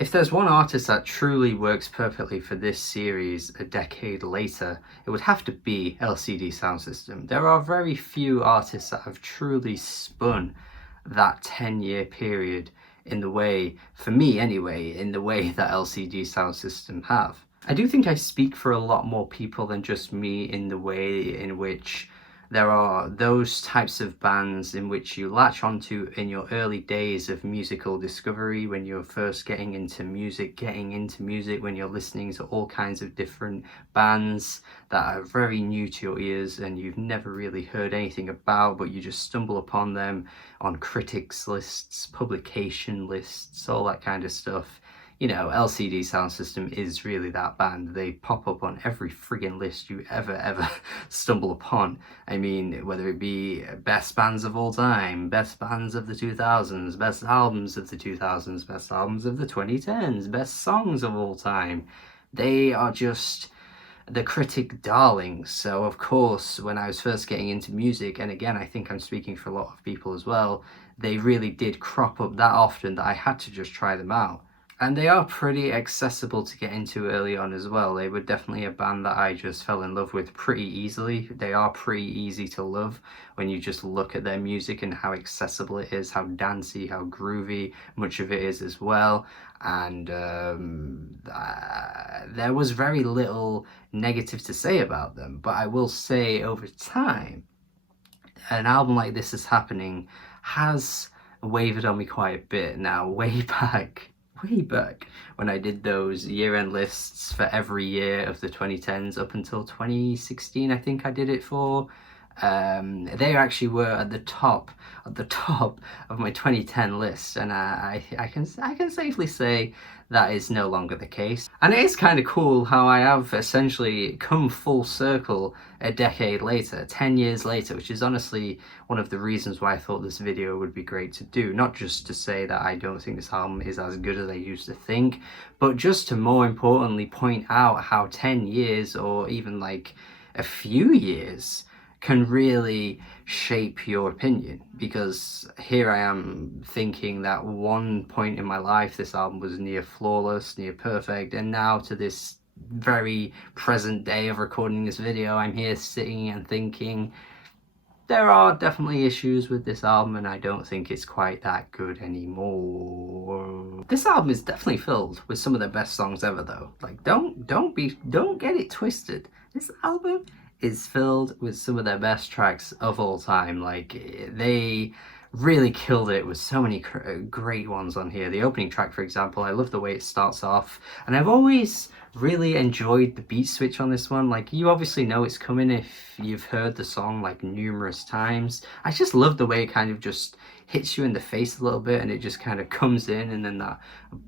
If there's one artist that truly works perfectly for this series a decade later, it would have to be LCD Soundsystem. There are very few artists that have truly spun that 10-year period in the way, for me anyway, in the way that LCD Soundsystem have. I do think I speak for a lot more people than just me in the way in which there are those types of bands in which you latch onto in your early days of musical discovery, when you're first getting into music, when you're listening to all kinds of different bands that are very new to your ears and you've never really heard anything about, but you just stumble upon them on critics lists, publication lists, all that kind of stuff. You know, LCD Soundsystem is really that band. They pop up on every friggin' list you ever stumble upon. I mean, whether it be best bands of all time, best bands of the 2000s, best albums of the 2000s, best albums of the 2010s, best songs of all time. They are just the critic darlings. So of course, when I was first getting into music, and again, I think I'm speaking for a lot of people as well, they really did crop up that often that I had to just try them out. And they are pretty accessible to get into early on as well. They were definitely a band that I just fell in love with pretty easily. They are pretty easy to love when you just look at their music and how accessible it is, how dancey, how groovy much of it is as well. And there was very little negative to say about them. But I will say over time, an album like This Is Happening has wavered on me quite a bit. Now, way back when I did those year-end lists for every year of the 2010s up until 2016, I think I did it for, they actually were at the top of my 2010 list, and I can safely say that is no longer the case. And it is kind of cool how I have essentially come full circle a decade later, 10 years later, which is honestly one of the reasons why I thought this video would be great to do. Not just to say that I don't think this album is as good as I used to think, but just to more importantly point out how 10 years or even like a few years can really shape your opinion. Because here I am thinking that one point in my life this album was near flawless, near perfect, and now to this very present day of recording this video, I'm here sitting and thinking there are definitely issues with this album and I don't think it's quite that good anymore. This album is definitely filled with some of the best songs ever though. Like don't get it twisted. This album is filled with some of their best tracks of all time. Like, they really killed it with so many great ones on here. The opening track, for example, I love the way it starts off, and I've always really enjoyed the beat switch on this one. Like, you obviously know it's coming if you've heard the song like numerous times. I just love the way it kind of just hits you in the face a little bit and it just kind of comes in, and then that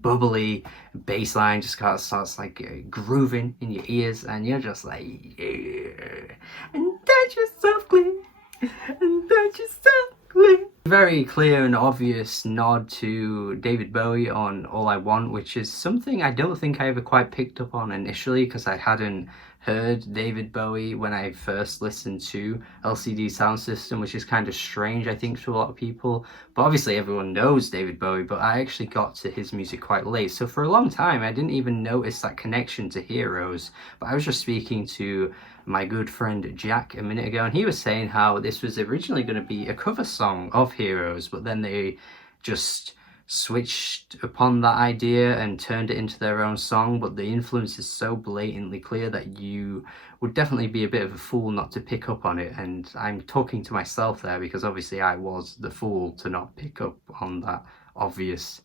bubbly bass line just kind of starts like grooving in your ears and you're just like, yeah, and touch yourself clean, and touch yourself clean. Very clear and obvious nod to David Bowie on All I Want, which is something I don't think I ever quite picked up on initially because I hadn't heard David Bowie when I first listened to LCD Soundsystem, which is kind of strange I think to a lot of people, but obviously everyone knows David Bowie, but I actually got to his music quite late. So for a long time I didn't even notice that connection to Heroes, but I was just speaking to my good friend Jack a minute ago and he was saying how this was originally going to be a cover song of Heroes, but then they just switched upon that idea and turned it into their own song. But the influence is so blatantly clear that you would definitely be a bit of a fool not to pick up on it, and I'm talking to myself there because obviously I was the fool to not pick up on that obvious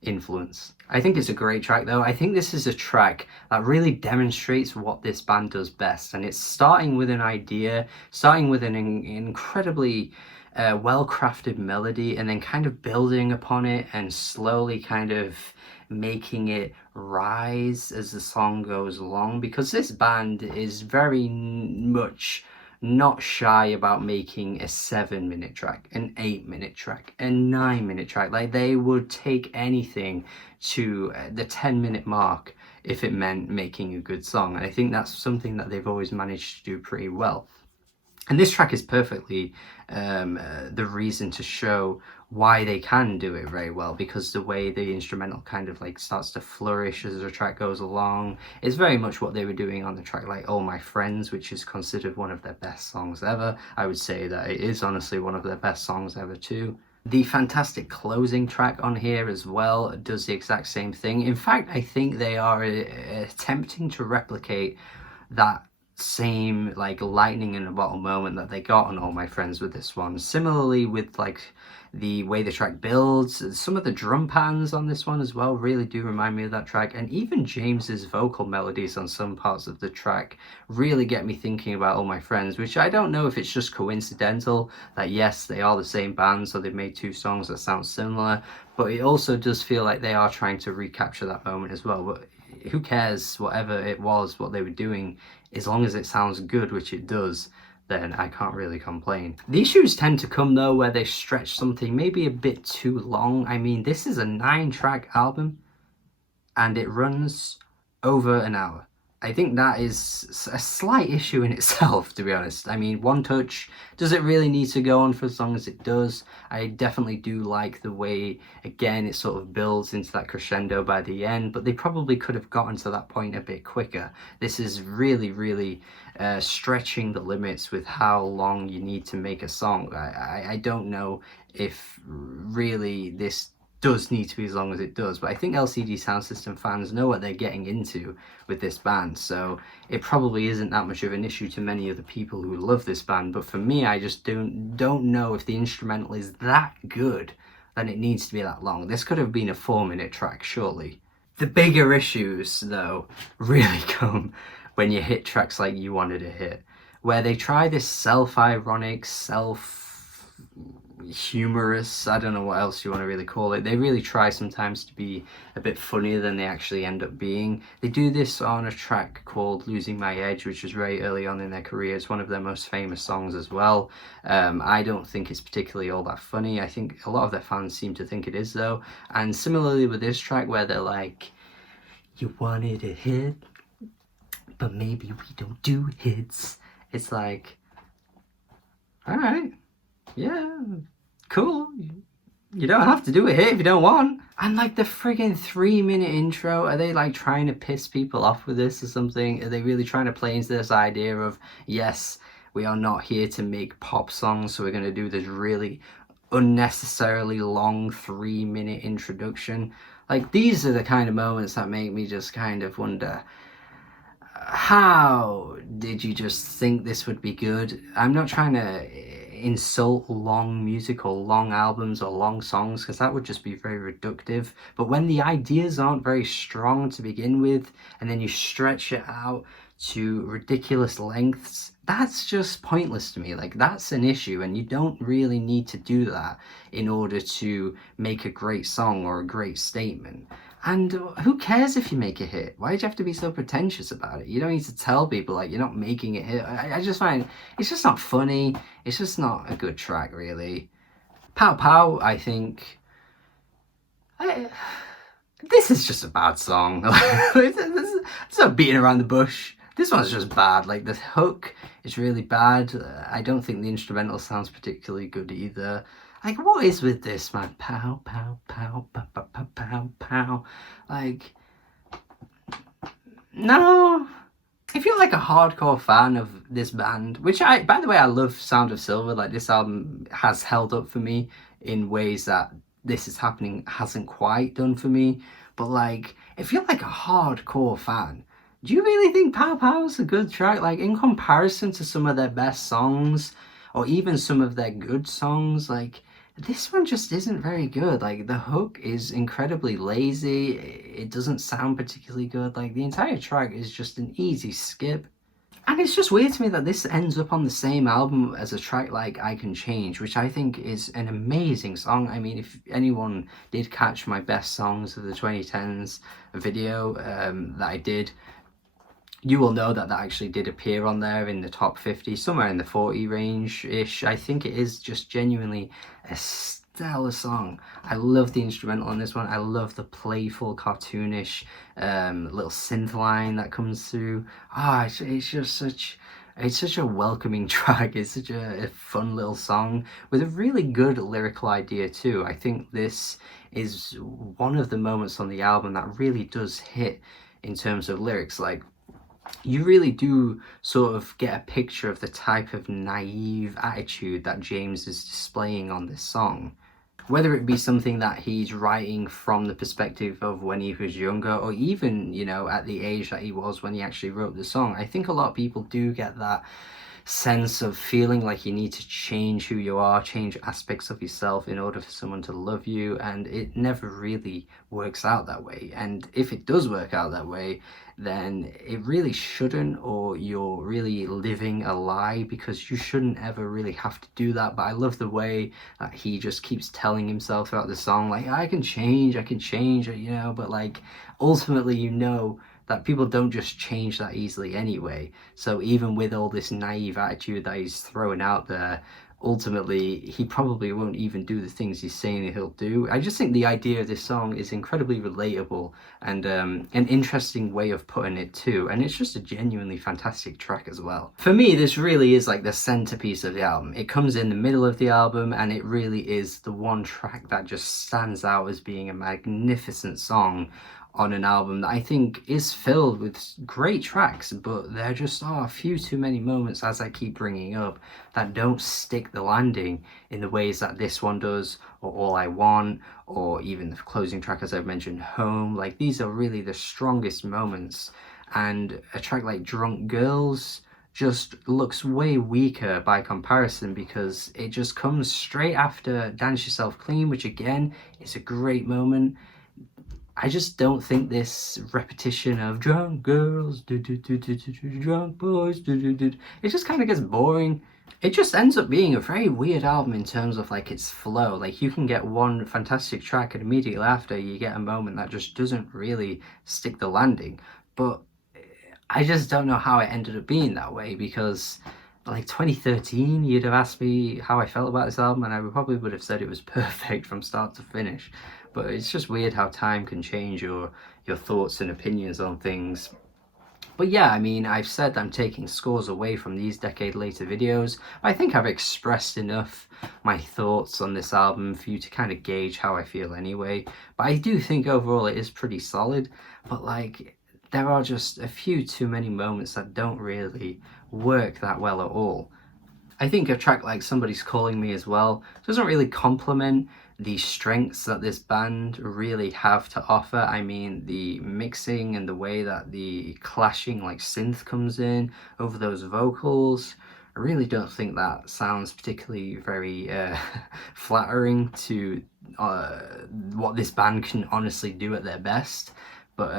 influence. I think it's a great track though. I think this is a track that really demonstrates what this band does best, and it's starting with an idea, starting with an incredibly well-crafted melody, and then kind of building upon it and slowly kind of making it rise as the song goes along, because this band is very much not shy about making a 7-minute track, an 8-minute track, a 9-minute track. Like, they would take anything to the 10-minute mark if it meant making a good song, and I think that's something that they've always managed to do pretty well. And this track is perfectly the reason to show why they can do it very well, because the way the instrumental kind of like starts to flourish as the track goes along is very much what they were doing on the track like All My Friends, which is considered one of their best songs ever. I would say that it is honestly one of their best songs ever too. The fantastic closing track on here as well does the exact same thing. In fact, I think they are attempting to replicate that same like lightning in a bottle moment that they got on All My Friends with this one. Similarly with like the way the track builds, some of the drum patterns on this one as well really do remind me of that track, and even James's vocal melodies on some parts of the track really get me thinking about All My Friends, which I don't know if it's just coincidental that yes, they are the same band, so they've made two songs that sound similar, but it also does feel like they are trying to recapture that moment as well. But who cares, whatever it was, what they were doing, as long as it sounds good, which it does, then I can't really complain. The issues tend to come though where they stretch something maybe a bit too long. I mean, this is a 9-track album and it runs over an hour. I think that is a slight issue in itself, to be honest. I mean, One Touch, does it really need to go on for as long as it does? I definitely do like the way, again, it sort of builds into that crescendo by the end, but they probably could have gotten to that point a bit quicker. This is really, really stretching the limits with how long you need to make a song. I don't know if really this does need to be as long as it does, but I think LCD Soundsystem fans know what they're getting into with this band, so it probably isn't that much of an issue to many of the people who love this band. But for me, I just don't know if the instrumental is that good then it needs to be that long. This could have been a 4-minute track, surely. The bigger issues though really come when you hit tracks like You Wanted a Hit, where they try this self-ironic, humorous, I don't know what else you want to really call it. They really try sometimes to be a bit funnier than they actually end up being. They do this on a track called Losing My Edge, which was very early on in their career. It's one of their most famous songs as well. I don't think it's particularly all that funny. I think a lot of their fans seem to think it is though. And similarly with this track where they're like, you wanted a hit, but maybe we don't do hits. It's like, all right, yeah, cool. You don't have to do a hit if you don't want. And like the friggin' 3-minute intro, are they like trying to piss people off with this or something? Are they really trying to play into this idea of, yes, we are not here to make pop songs, so we're going to do this really unnecessarily long 3-minute introduction? Like, these are the kind of moments that make me just kind of wonder, how did you just think this would be good? I'm not trying to insult long music or long albums or long songs, because that would just be very reductive, but when the ideas aren't very strong to begin with and then you stretch it out to ridiculous lengths, that's just pointless to me. Like, that's an issue, and you don't really need to do that in order to make a great song or a great statement. And who cares if you make a hit? Why do you have to be so pretentious about it? You don't need to tell people like you're not making a hit. I just find it's just not funny. It's just not a good track, really. Pow Pow, I think, this is just a bad song. It's not beating around the bush. This one's just bad. Like, the hook is really bad. I don't think the instrumental sounds particularly good either. Like, what is with this, man? Pow, pow, pow, pow, pow, pow, pow, pow. Like, no. If you're like a hardcore fan of this band, which by the way, I love Sound of Silver. Like, this album has held up for me in ways that This Is Happening hasn't quite done for me. But like, if you're like a hardcore fan, do you really think Pow Pow's a good track? Like, in comparison to some of their best songs, or even some of their good songs, like, this one just isn't very good. Like, the hook is incredibly lazy. It doesn't sound particularly good. Like, the entire track is just an easy skip. And it's just weird to me that this ends up on the same album as a track like I Can Change, which I think is an amazing song. I mean, if anyone did catch my best songs of the 2010s video that I did, you will know that that actually did appear on there in the top 50, somewhere in the 40 range-ish. I think it is just genuinely a stellar song. I love the instrumental on this one. I love the playful, cartoonish little synth line that comes through. It's just such It's such a welcoming track. It's such a fun little song with a really good lyrical idea too. I think this is one of the moments on the album that really does hit in terms of lyrics. Like, you really do sort of get a picture of the type of naive attitude that James is displaying on this song. Whether it be something that he's writing from the perspective of when he was younger, or even, you know, at the age that he was when he actually wrote the song, I think a lot of people do get that sense of feeling like you need to change who you are, change aspects of yourself in order for someone to love you, and it never really works out that way. And if it does work out that way, then it really shouldn't, or you're really living a lie, because you shouldn't ever really have to do that. But I love the way that he just keeps telling himself throughout the song, like, I can change, you know, but like ultimately, you know, that people don't just change that easily anyway. So even with all this naive attitude that he's throwing out there, ultimately he probably won't even do the things he's saying he'll do. I just think the idea of this song is incredibly relatable, and an interesting way of putting it too, and it's just a genuinely fantastic track as well. For me, this really is like the centerpiece of the album. It comes in the middle of the album, and it really is the one track that just stands out as being a magnificent song on an album that I think is filled with great tracks, but there just are a few too many moments, as I keep bringing up, that don't stick the landing in the ways that this one does, or All I Want, or even the closing track, as I've mentioned, Home. Like, these are really the strongest moments, and a track like Drunk Girls just looks way weaker by comparison, because it just comes straight after Dance Yourself Clean, which again is a great moment. I just don't think this repetition of drunk girls, drunk boys, it just kind of gets boring. It just ends up being a very weird album in terms of like its flow. Like, you can get one fantastic track and immediately after you get a moment that just doesn't really stick the landing. But I just don't know how it ended up being that way, because like 2013, you'd have asked me how I felt about this album and I probably would have said it was perfect from start to finish. But it's just weird how time can change your thoughts and opinions on things. But yeah, I mean, I've said I'm taking scores away from these decade later videos. I think I've expressed enough my thoughts on this album for you to kind of gauge how I feel anyway. But I do think overall it is pretty solid, but like, there are just a few too many moments that don't really work that well at all. I think a track like Somebody's Calling Me as well doesn't really complement the strengths that this band really have to offer. I mean, the mixing and the way that the clashing like synth comes in over those vocals, I really don't think that sounds particularly very flattering to what this band can honestly do at their best. But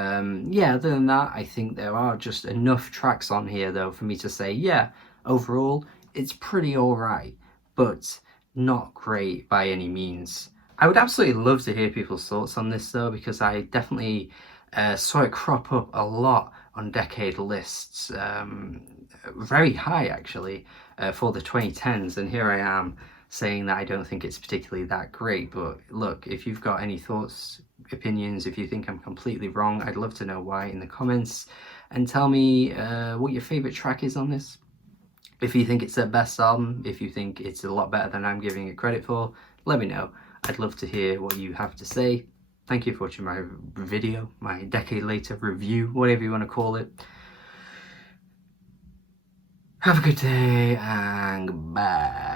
yeah, other than that, I think there are just enough tracks on here though for me to say, yeah, overall it's pretty alright, but not great by any means. I would absolutely love to hear people's thoughts on this though, because I definitely saw it crop up a lot on decade lists, very high actually, for the 2010s, and here I am saying that I don't think it's particularly that great. But look, if you've got any thoughts, opinions, if you think I'm completely wrong, I'd love to know why in the comments, and tell me what your favourite track is on this. If you think it's their best album, if you think it's a lot better than I'm giving it credit for, let me know. I'd love to hear what you have to say. Thank you for watching my video, my decade later review, whatever you want to call it. Have a good day and goodbye.